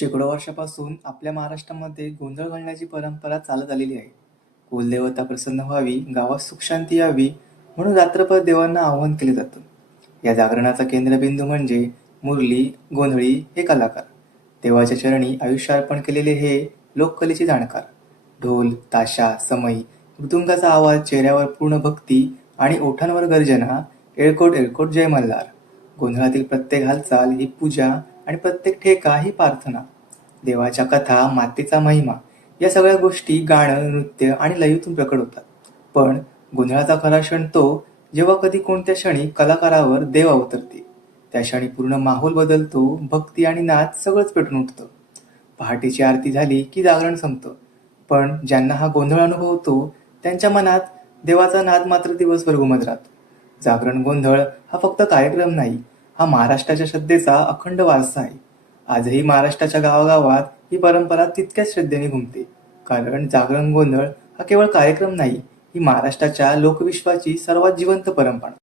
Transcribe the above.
शेकडो वर्षापासून आपल्या महाराष्ट्रामध्ये गोंधळ घालण्याची परंपरा चालत आलेली आहे. कुलदेवता प्रसन्न व्हावी, गावात सुखशांती यावी म्हणून रात्रभर देवांना आवाहन केले जातं. या जागरणाचा केंद्रबिंदू म्हणजे मुरली, गोंधळी हे कलाकार. देवाच्या चरणी आयुष्य अर्पण केलेले हे लोककलेचे जाणकार. ढोल, ताशा, समई, मृदुंगाचा आवाज, चेहऱ्यावर पूर्ण भक्ती आणि ओठांवर गर्जना, एळकोट एळकोट जय मल्हार. गोंधळातील प्रत्येक हालचाल ही पूजा आणि प्रत्येक ठेका ही प्रार्थना. देवाच्या कथा, मातेचा महिमा या सगळ्या गोष्टी गाणं, नृत्य आणि लयीतून प्रकट होतात. पण गोंधळाचा खरा क्षण तो जेव्हा कधी कोणत्या क्षणी कलाकारावर देव अवतरते. त्या क्षणी पूर्ण माहोल बदलतो, भक्ती आणि नाच सगळंच पेटून उठतं. पहाटेची आरती झाली की जागरण संपतं. पण ज्यांना हा गोंधळ अनुभवतो त्यांच्या मनात देवाचा नाद मात्र दिवसभर घुमत राहतो. जागरण गोंधळ हा फक्त कार्यक्रम नाही, हा महाराष्ट्राच्या श्रद्धेचा अखंड वारसा आहे. आजही महाराष्ट्राच्या गावागावात ही परंपरा तितक्याच श्रद्धेने घुमते. कारण जागरण गोंधळ हा केवळ कार्यक्रम नाही, ही महाराष्ट्राच्या लोकविश्वाची सर्वात जिवंत परंपरा.